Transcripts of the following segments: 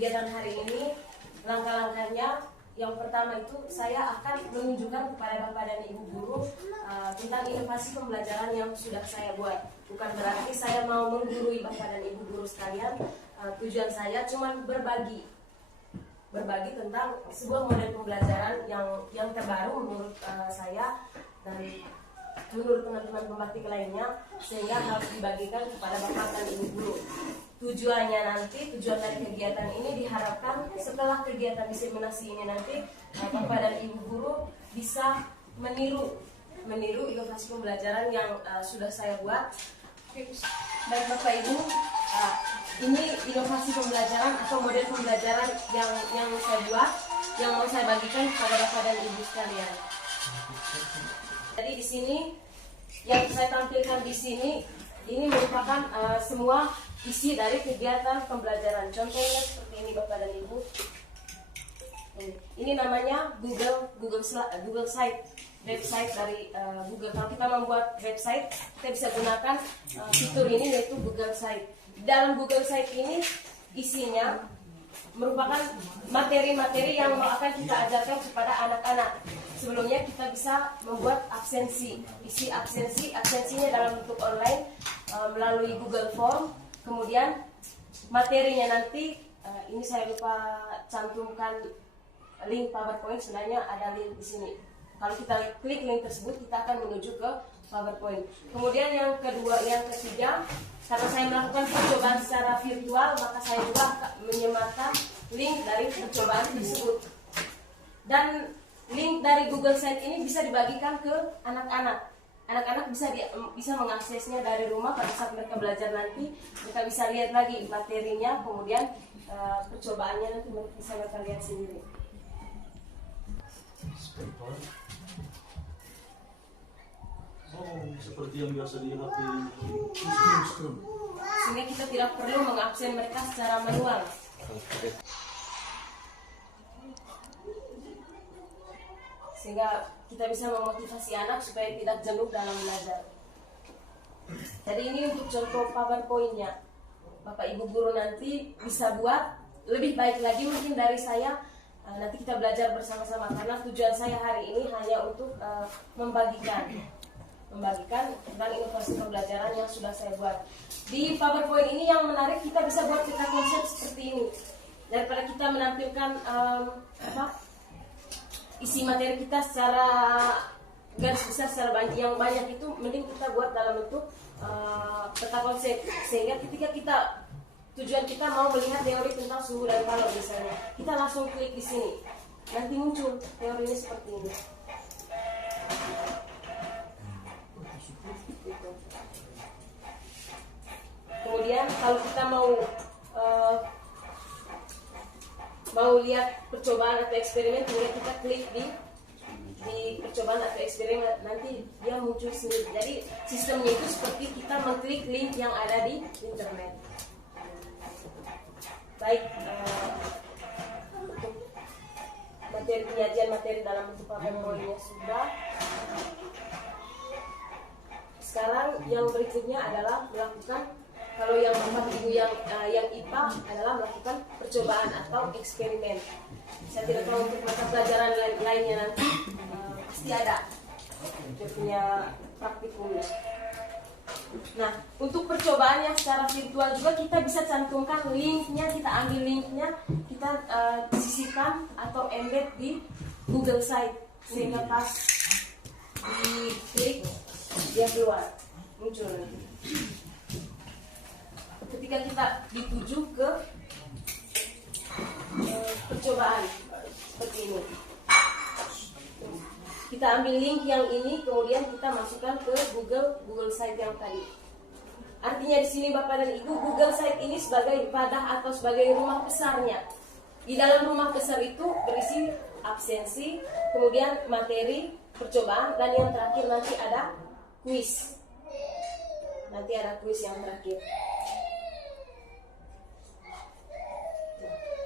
kegiatan hari ini, langkah-langkahnya yang pertama itu saya akan menunjukkan kepada Bapak dan Ibu guru tentang inovasi pembelajaran yang sudah saya buat. Bukan berarti saya mau menggurui Bapak dan Ibu guru sekalian. Tujuan saya cuma berbagi tentang sebuah model pembelajaran yang terbaru menurut saya dan menurut teman-teman pematematik lainnya, sehingga harus dibagikan kepada Bapak dan Ibu guru. Tujuan dari kegiatan ini diharapkan setelah kegiatan diseminasi ini nanti Bapak dan Ibu guru bisa meniru inovasi pembelajaran yang sudah saya buat. Baik Bapak Ibu, ini inovasi pembelajaran atau model pembelajaran yang saya buat, yang mau saya bagikan kepada Bapak dan Ibu sekalian. Jadi di sini yang saya tampilkan di sini ini merupakan semua isi dari kegiatan pembelajaran. Contohnya seperti ini Bapak dan Ibu. Ini namanya Google Site, website dari Google. Kalau kita membuat website, kita bisa gunakan fitur ini, yaitu Google Site. Dalam Google Site ini isinya merupakan materi-materi yang akan kita ajarkan kepada anak-anak. Sebelumnya kita bisa membuat absensi, isi absensinya dalam bentuk online melalui Google Form. Kemudian materinya nanti ini saya lupa cantumkan link PowerPoint, sebenarnya ada link di sini. Kalau kita klik link tersebut, kita akan menuju ke PowerPoint. Kemudian yang ketiga, karena saya melakukan percobaan secara virtual, maka saya juga menyematkan link dari percobaan tersebut. Dan link dari Google Site ini bisa dibagikan ke anak-anak. Anak-anak bisa mengaksesnya dari rumah. Pada saat mereka belajar nanti, mereka bisa lihat lagi materinya, kemudian percobaannya nanti bisa mereka lihat sendiri. Seperti yang biasa dilihat di Instagram. Sehingga kita tidak perlu mengabsen mereka secara manual. Sehingga kita bisa memotivasi anak supaya tidak jenuh dalam belajar. Jadi ini untuk contoh PowerPoint-nya. Bapak Ibu guru nanti bisa buat lebih baik lagi mungkin dari saya. Nanti kita belajar bersama-sama, karena tujuan saya hari ini hanya untuk membagikan tentang inovasi pembelajaran yang sudah saya buat. Di PowerPoint ini yang menarik, kita bisa buat peta konsep seperti ini. Daripada kita menampilkan isi materi kita secara garis besar, secara yang banyak itu, mending kita buat dalam bentuk peta konsep. Sehingga ketika tujuan kita mau melihat teori tentang suhu dan kalor misalnya, kita langsung klik di sini, nanti muncul teorinya seperti ini. Kemudian kalau kita mau lihat percobaan atau eksperimen, kemudian kita klik di percobaan atau eksperimen, nanti dia muncul sendiri. Jadi sistemnya itu seperti kita mengklik link yang ada di internet. Baik, untuk materi penyajian materi dalam bentuk PowerPoint-nya sudah. Sekarang yang berikutnya adalah melakukan, kalau yang Bapak Ibu yang IPA adalah melakukan percobaan atau eksperimen. Saya tidak tahu untuk mata pelajaran lainnya nanti pasti ada dia punya praktikumnya. Nah, untuk percobaan yang secara virtual juga kita bisa cantumkan linknya, kita ambil linknya, kita sisipkan atau embed di Google Site, sehingga pas diklik dia keluar, muncul nanti. Ketika kita dituju ke percobaan seperti ini, kita ambil link yang ini, kemudian kita masukkan ke Google Site yang tadi. Artinya di sini Bapak dan Ibu, Google Site ini sebagai wadah atau sebagai rumah besarnya. Di dalam rumah besar itu berisi absensi, kemudian materi, percobaan, dan yang terakhir nanti ada kuis. Nanti ada kuis yang terakhir.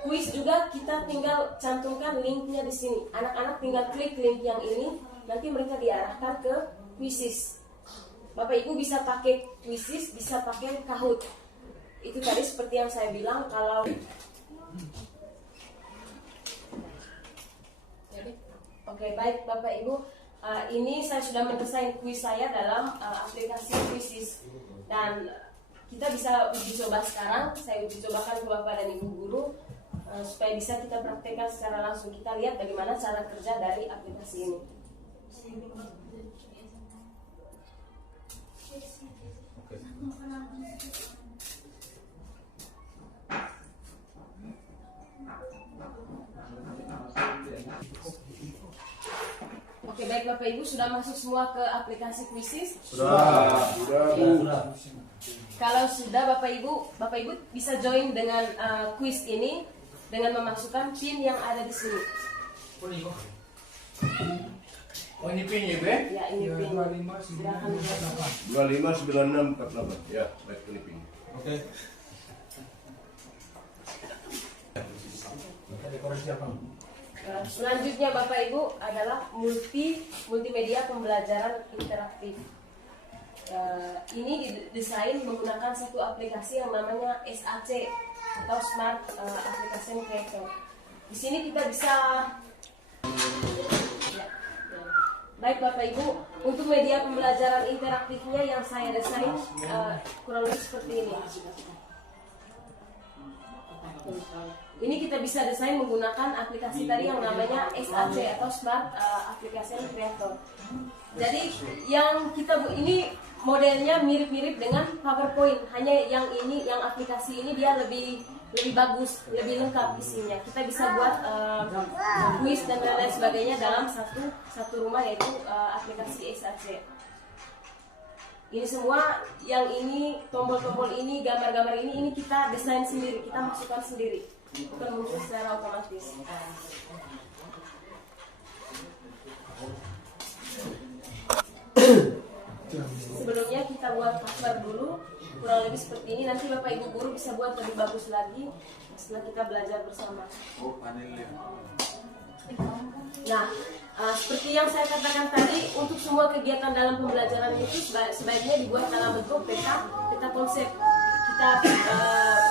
Kuis juga kita tinggal cantumkan linknya di sini. Anak-anak tinggal klik link yang ini, nanti mereka diarahkan ke Quizzes. Bapak Ibu bisa pakai Quizzes, bisa pakai Kahoot. Itu tadi seperti yang saya bilang, kalau Oke, baik Bapak Ibu. Ini saya sudah mendesain kuis saya dalam aplikasi Quizizz, dan kita bisa uji coba sekarang. Saya uji cobakan ke Bapak dan Ibu guru supaya bisa kita praktekkan secara langsung. Kita lihat bagaimana cara kerja dari aplikasi ini. Oke, baik Bapak Ibu, sudah masuk semua ke aplikasi Quizizz? Sudah. Kalau sudah Bapak Ibu bisa join dengan quiz ini dengan memasukkan PIN yang ada di sini. Oh ini pin ya, Be? Ya, ini PIN. Silakan lihat. 259648. Ya, baik ini pin. Oke. Selanjutnya Bapak Ibu adalah multimedia pembelajaran interaktif. Ini didesain menggunakan satu aplikasi yang namanya SAC atau Smart Application Creator. Di sini kita bisa baik Bapak Ibu, untuk media pembelajaran interaktifnya yang saya desain kurang lebih seperti ini. Ini kita bisa desain menggunakan aplikasi tadi yang namanya SAC atau Smart Application Creator. Jadi yang ini modelnya mirip-mirip dengan PowerPoint, hanya yang aplikasi ini dia lebih bagus, lebih lengkap isinya. Kita bisa buat quiz dan lain-lain sebagainya dalam satu rumah, yaitu aplikasi SAC. Ini semua yang ini tombol-tombol ini, gambar-gambar ini kita desain sendiri, kita masukkan sendiri, bukan muncul secara otomatis. Sebelumnya kita buat cover dulu, kurang lebih seperti ini. Nanti Bapak Ibu guru bisa buat lebih bagus lagi setelah kita belajar bersama. Nah, seperti yang saya katakan tadi, untuk semua kegiatan dalam pembelajaran itu sebaiknya dibuat dalam bentuk peta konsep. Kita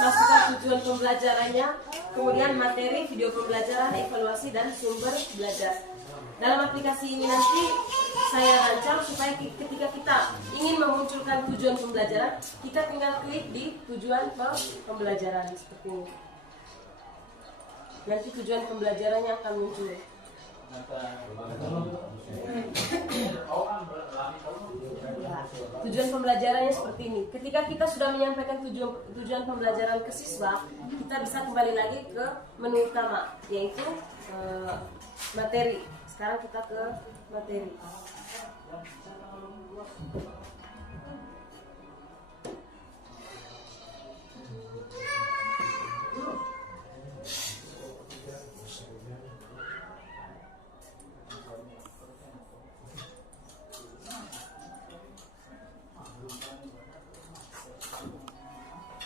masukkan tujuan pembelajarannya, kemudian materi, video pembelajaran, evaluasi, dan sumber belajar. Dalam aplikasi ini nanti saya rancang supaya ketika kita ingin memunculkan tujuan pembelajaran, kita tinggal klik di tujuan pembelajaran seperti ini. Nanti tujuan pembelajarannya akan muncul. Tujuan pembelajarannya seperti ini. Ketika kita sudah menyampaikan tujuan pembelajaran ke siswa, kita bisa kembali lagi ke menu utama, yaitu materi. Sekarang kita ke materi.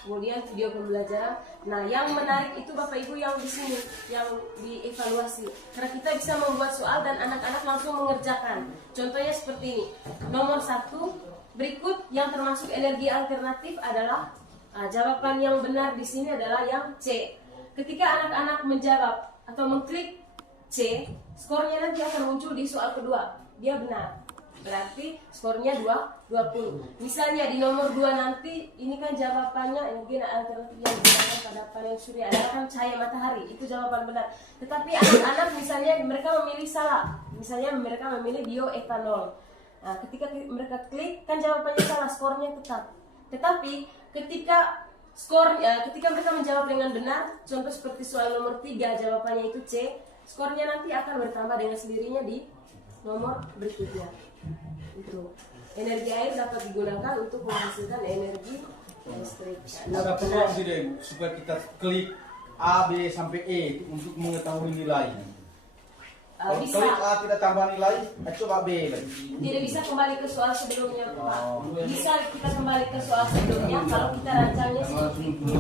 Kemudian video pembelajaran. Nah, yang menarik itu Bapak Ibu yang di sini, yang dievaluasi. Karena kita bisa membuat soal dan anak-anak langsung mengerjakan. Contohnya seperti ini. Nomor 1, berikut yang termasuk energi alternatif adalah jawaban yang benar di sini adalah yang C. Ketika anak-anak menjawab atau mengklik C, skornya nanti akan muncul di soal kedua. Dia benar. Berarti skornya 20. Misalnya di nomor 2 nanti, ini kan jawabannya energi alternatif yang digunakan pada panel surya adalah kan cahaya matahari. Itu jawaban benar. Tetapi anak-anak misalnya mereka memilih salah. Misalnya mereka memilih bioetanol. Nah, ketika mereka klik kan jawabannya salah, skornya tetap. Tetapi ketika mereka menjawab dengan benar, contoh seperti soal nomor 3 jawabannya itu C, skornya nanti akan bertambah dengan sendirinya di nomor berikutnya. Itu energi air dapat digunakan untuk menghasilkan energi listrik. Ada peluang sih deh supaya kita klik A, B sampai E untuk mengetahui nilai. Kalau Bisa. klik A tidak tambah nilai, coba B lagi. Tidak bisa kembali ke soal sebelumnya, Pak. Bisa kita kembali ke soal sebelumnya kalau kita rancangnya seperti itu.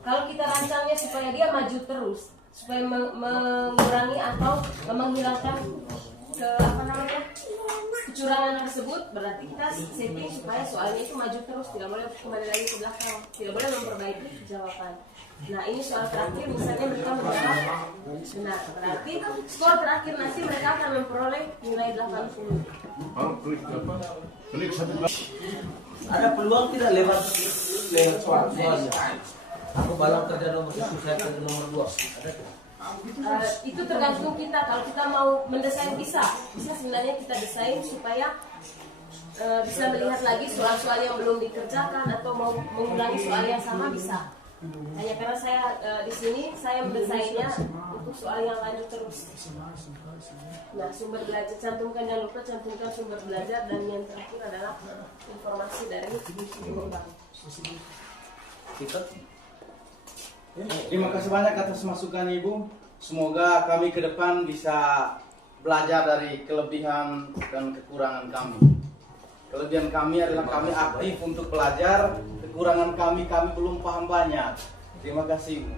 Kalau kita rancangnya supaya dia maju terus, supaya mengurangi atau menghilangkan kecurangan tersebut, berarti kita setting supaya soalnya itu maju terus, tidak boleh kembali lagi ke belakang, tidak boleh memperbaiki jawaban. Nah ini soal terakhir, misalnya mereka menjawab benar, berarti skor terakhir nanti mereka akan memperoleh nilai 80. Oh, klik apa? Klik satu. Ada peluang tidak lewat soalnya? Aku balang kerja nomor 1, saya kerja nomor 2. Ada tidak? Itu tergantung kita. Kalau kita mau mendesain bisa sebenarnya kita desain supaya bisa melihat lagi soal-soal yang belum dikerjakan atau mau mengulangi soal yang sama bisa. Hanya karena saya di sini saya mendesainnya untuk soal yang lanjut terus. Nah, sumber belajar cantumkan, jangan lupa cantumkan sumber belajar, dan yang terakhir adalah informasi dari guru bank. Terima kasih banyak atas masukan Ibu. Semoga kami ke depan bisa belajar dari kelebihan dan kekurangan kami. Kelebihan kami adalah kami aktif untuk belajar, kekurangan kami belum paham banyak. Terima kasih Ibu.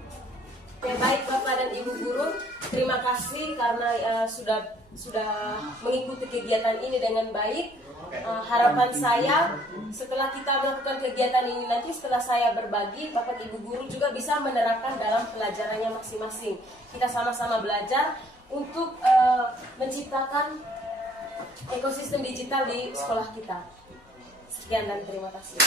Ya, baik Bapak dan Ibu guru, terima kasih karena sudah mengikuti kegiatan ini dengan baik. Harapan saya setelah kita melakukan kegiatan ini nanti, setelah saya berbagi, Bapak Ibu guru juga bisa menerapkan dalam pelajarannya masing-masing. Kita sama-sama belajar untuk menciptakan ekosistem digital di sekolah kita. Sekian dan terima kasih.